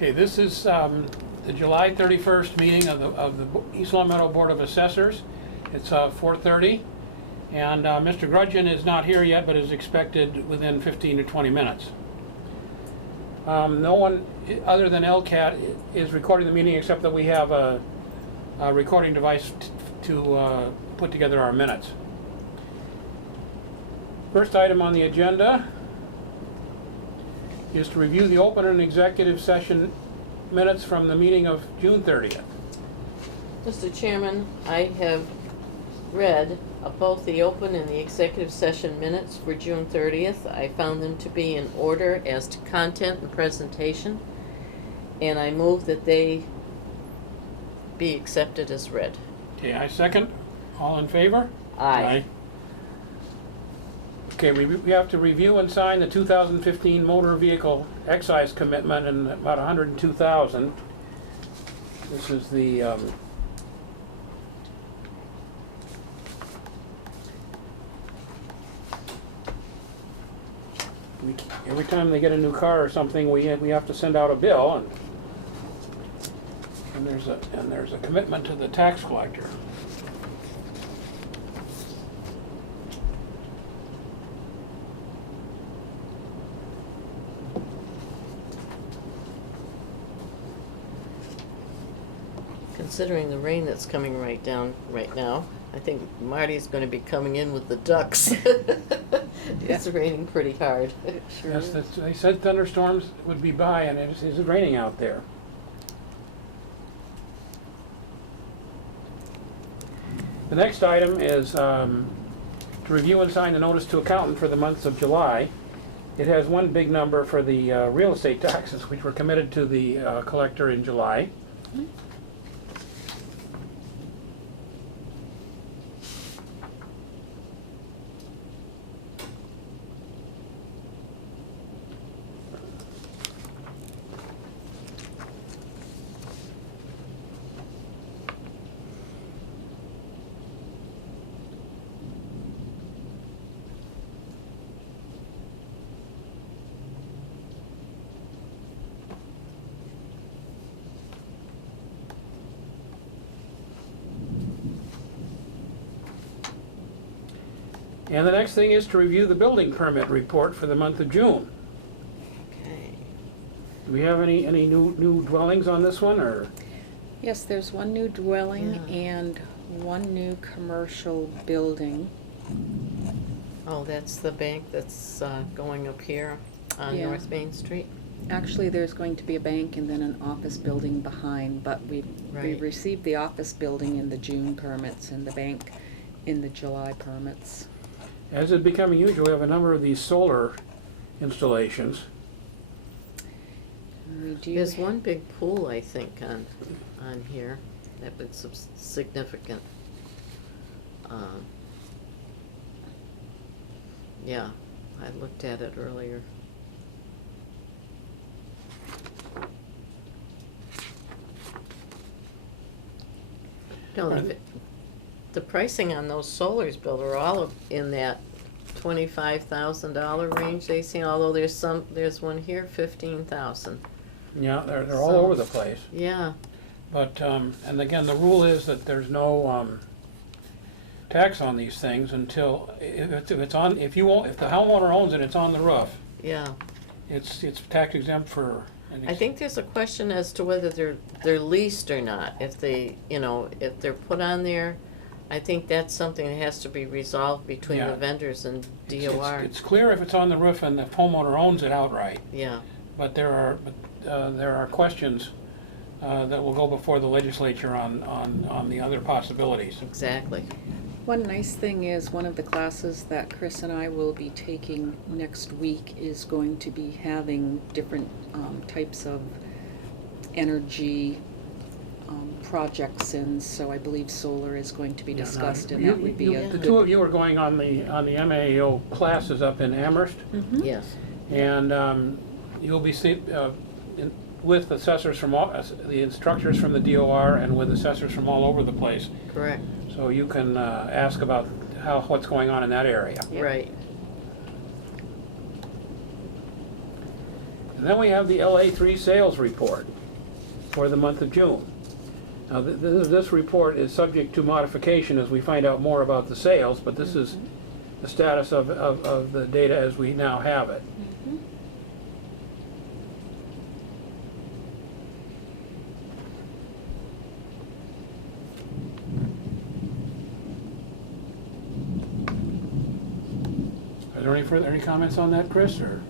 Okay, this is the July 31st meeting of the East Long Meadow Board of Assessors. It's 4:30, and Mr. Grudgeon is not here yet, but is expected within 15 to 20 minutes. No one other than LCAT is recording the meeting, except that we have a recording device to put together our minutes. First item on the agenda is to review the open and executive session minutes from the meeting of June 30th. Mr. Chairman, I have read both the open and the executive session minutes for June 30th. I found them to be in order as to content and presentation, and I move that they be accepted as read. Okay, I second. All in favor? Aye. Okay, we have to review and sign the 2015 motor vehicle excise commitment in about $102,000. This is the every time they get a new car or something, we have to send out a bill, and there's a commitment to the tax collector. Considering the rain that's coming right now, I think Marty's going to be coming in with the ducks. It's raining pretty hard. Sure Yes, is. they said thunderstorms would be by, and it's raining out there. The next item is to review and sign the notice to accountant for the months of July. It has one big number for the real estate taxes, which were committed to the collector in July. And the next thing is to review the building permit report for the month of June. Okay. Do we have any new dwellings on this one, or? Yes, there's one new dwelling Yeah. and one new commercial building. Oh, that's the bank that's going up here on Yeah. North Main Street? Actually, there's going to be a bank and then an office building behind, but we Right. received the office building in the June permits and the bank in the July permits. As is becoming usual, we have a number of these solar installations. We do. There's one big pool, I think, on here. That was significant. Yeah, I looked at it earlier. No, the pricing on those solars, Bill, are all in that $25,000 range they see, although there's one here, 15,000. Yeah, they're all So- over the place. Yeah, But, and again, the rule is that there's no tax on these things until, if the homeowner owns it, it's on the roof. yeah. It's tax exempt for. I think there's a question as to whether they're leased or not. If if they're put on there, I think that's something that has to be resolved between Yeah. the vendors and It's- DOR. It's clear if it's on the roof and the homeowner owns it outright, Yeah, but there are questions that will go before the legislature on the other possibilities. exactly. One nice thing is one of the classes that Chris and I will be taking next week is going to be having different types of energy projects, and so I believe solar is going to be discussed, and that would be a The good. two of you are going on the MAO classes up in Amherst, Mhm. Yes. and you'll be with assessors from the instructors from the DOR and with assessors from all over the place. Correct. So you can ask about what's going on in that area. Yep. Right. And then we have the LA3 sales report for the month of June. Now, this report is subject to modification as we find out more about the sales, but this is the status of the data as we now have it. Mhm. Are there any comments on that, Chris, or?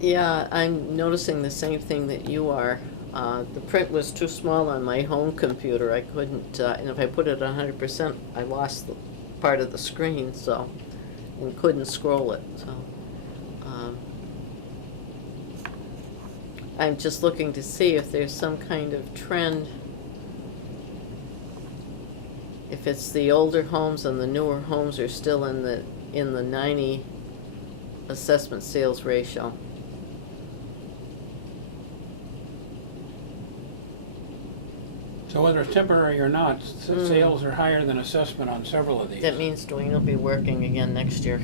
Yeah, I'm noticing the same thing that you are. The print was too small on my home computer. I couldn't, and if I put it 100%, I lost the part of the screen, so, and couldn't scroll it, so. I'm just looking to see if there's some kind of trend. If it's the older homes and the newer homes are still in the 90 assessment sales ratio. So whether it's temporary or not, sales are higher than assessment on several of these. That means Dwayne will be working again next year.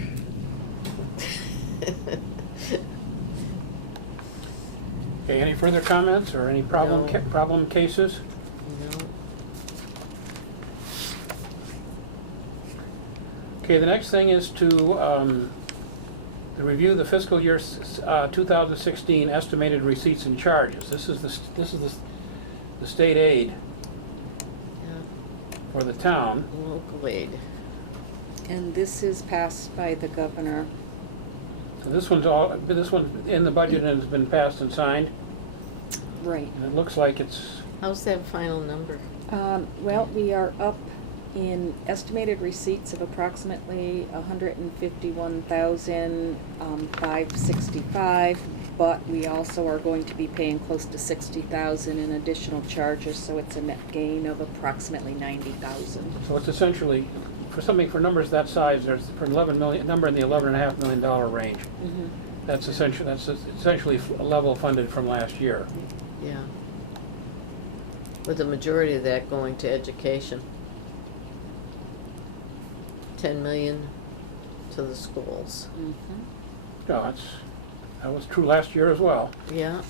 Okay, any further comments or any problem No. problem cases? No. Okay, the next thing is to review the fiscal year 2016 estimated receipts and charges. This is the state aid Yeah, for the town. local aid. And this is passed by the governor. So this one's in the budget and has been passed and signed, Right. and it looks like it's, How's that final number? Well, we are up in estimated receipts of approximately 151,565, but we also are going to be paying close to 60,000 in additional charges, so it's a net gain of approximately 90,000. so it's essentially, for numbers that size, there's for 11 million, number in the $11.5 million range. Mm-hmm. That's essentially a level funded from last year. Yeah. With the majority of that going to education. 10 million to the schools. Mm-hmm. No, that was true last year as well. Yeah.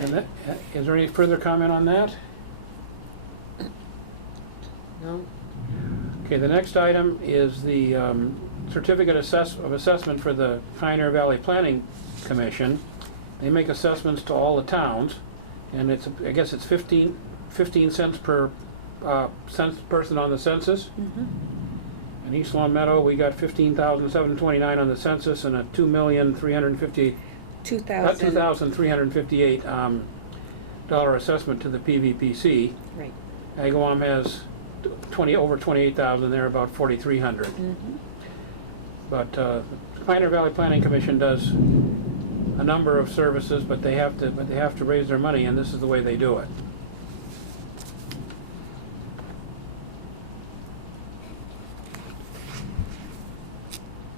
And Okay. is there any further comment on that? No? Okay, the next item is the certificate of assessment for the Pioneer Valley Planning Commission. They make assessments to all the towns, and I guess it's 15 cents per person on the census. Mm-hmm. In East Long Meadow, we got 15,729 on the census and a 2,358 dollar assessment to the PVPC. Right. Agawam has over 28,000 there, about 4,300. Mm-hmm. But the Pioneer Valley Planning Commission does a number of services, but they have to raise their money, and this is the way they do it.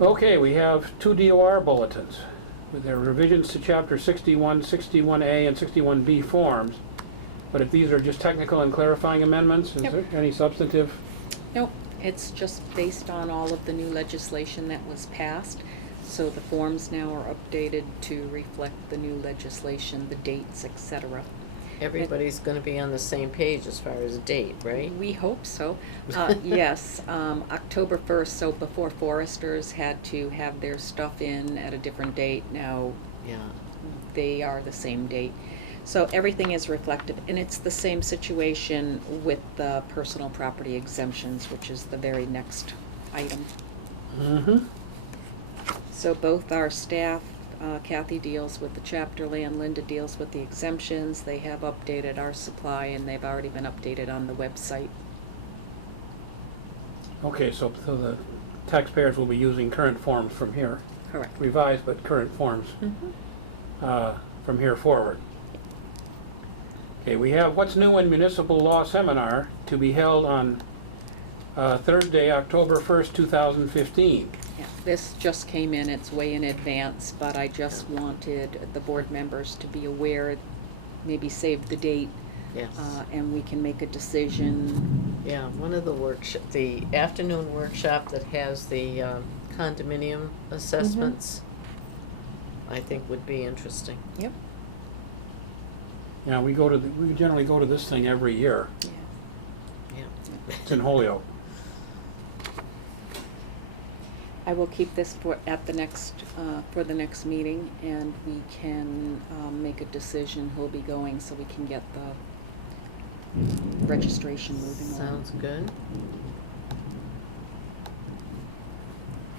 Okay, we have 2 DOR bulletins with their revisions to Chapter 61, 61A, and 61B forms. But if these are just technical and clarifying amendments, is Yep. there any substantive? Nope, it's just based on all of the new legislation that was passed. So the forms now are updated to reflect the new legislation, the dates, etc. Everybody's gonna be on the same page as far as date, right? We hope so. Yes, October 1st, so before foresters had to have their stuff in at a different date, now Yeah. they are the same date. So everything is reflective, and it's the same situation with the personal property exemptions, which is the very next item. Mm-hmm. So both our staff, Kathy deals with the chapter land, Linda deals with the exemptions. They have updated our supply, and they've already been updated on the website. Okay, so the taxpayers will be using current forms from here, Correct. revised but current forms from here forward. Okay, we have What's New in Municipal Law Seminar to be held on Thursday, October 1st, 2015. Yeah, this just came in, it's way in advance, but I just wanted the board members to be aware, maybe save the date, Yes. and we can make a decision. Yeah, one of the afternoon workshop that has the condominium assessments I think would be interesting. Yep. Yeah, we generally go to this thing every year. Yeah. Yeah. It's in Holyoke. I will keep this for the next meeting, and we can make a decision who'll be going, so we can get the registration moving along. Sounds good.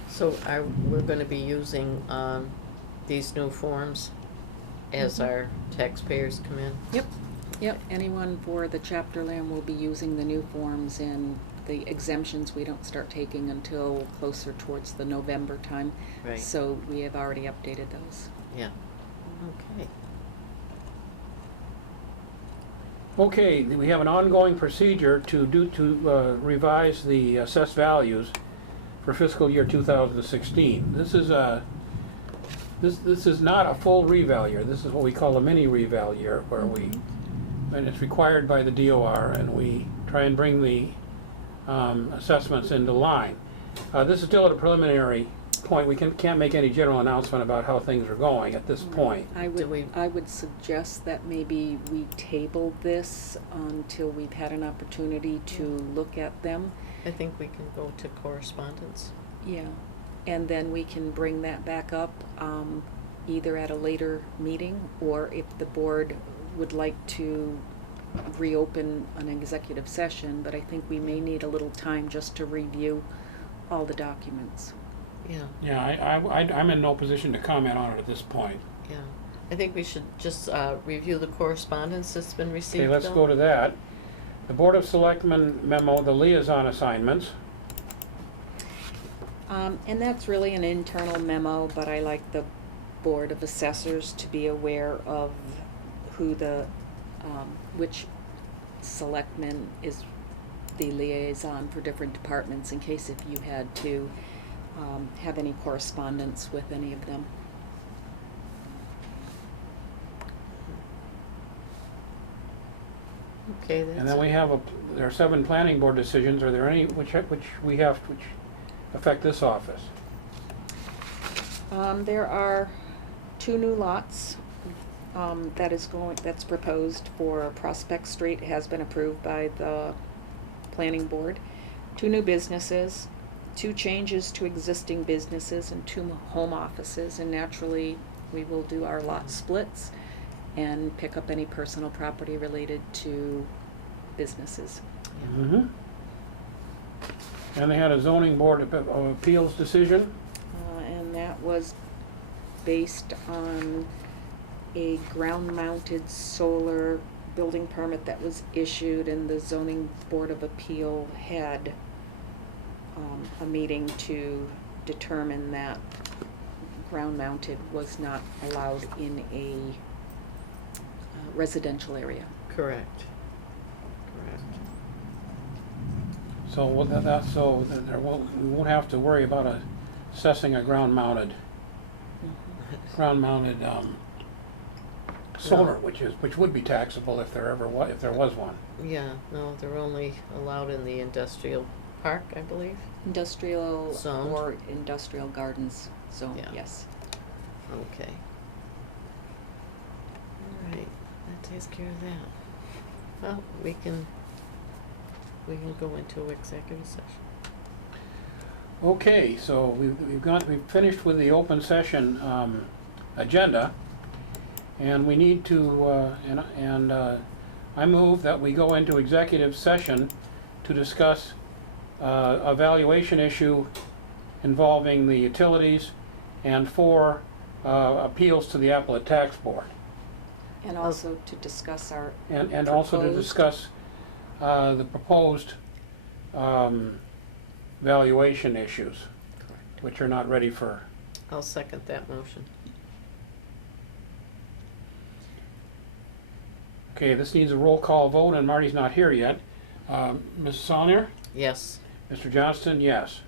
So we're gonna be using, these new forms as Mhm. our taxpayers come in? Yep, anyone for the chapter land will be using the new forms, and the exemptions we don't start taking until closer towards the November time. Right. So we have already updated those. Yeah, okay. Okay, we have an ongoing procedure to revise the assessed values for fiscal year 2016. This is not a full reval year. This is what we call a mini reval year, where and it's required by the DOR, and we try and bring the assessments into line. This is still at a preliminary point. We can't make any general announcement about how things are going at this point. I would suggest that maybe we table this until we've had an opportunity to look at them. I think we can go to correspondence. Yeah, and then we can bring that back up either at a later meeting, or if the board would like to reopen an executive session, but I think we may need a little time just to review all the documents. Yeah, Yeah, I'm in no position to comment on it at this point. yeah. I think we should just review the correspondence that's been received. Okay, let's though. go to that. The Board of Selectmen memo, the liaison assignments. And that's really an internal memo, but I like the Board of Assessors to be aware of who which selectman is the liaison for different departments, in case if you had to have any correspondence with any of them. Okay, that's And then we have there are 7 planning board decisions. Are there any which affect this office? There are 2 new lots that's proposed for Prospect Street. It has been approved by the planning board. 2 new businesses, 2 changes to existing businesses, and 2 home offices. And naturally, we will do our lot splits and pick up any personal property related to businesses. Mm-hmm. And they had a zoning board of appeals decision. And that was based on a ground-mounted solar building permit that was issued, and the zoning board of appeal had a meeting to determine that ground-mounted was not allowed in a residential area. correct. So we won't have to worry about assessing a ground-mounted solar, which would be taxable if there was one. Yeah, no, they're only allowed in the industrial park, I believe. Industrial Zoned. or industrial gardens zone, Yeah. yes. Okay. All right, that takes care of that. Well, we can go into executive session. Okay, so we've finished with the open session agenda, and we need to I move that we go into executive session to discuss a valuation issue involving the utilities and 4 appeals to the Appellate Tax Board, And also to discuss our and also to proposed- discuss the proposed valuation issues, Correct. which are not ready for. I'll second that motion. Okay, this needs a roll call vote, and Marty's not here yet. Ms. Saulnier? Yes. Mr. Johnston, yes.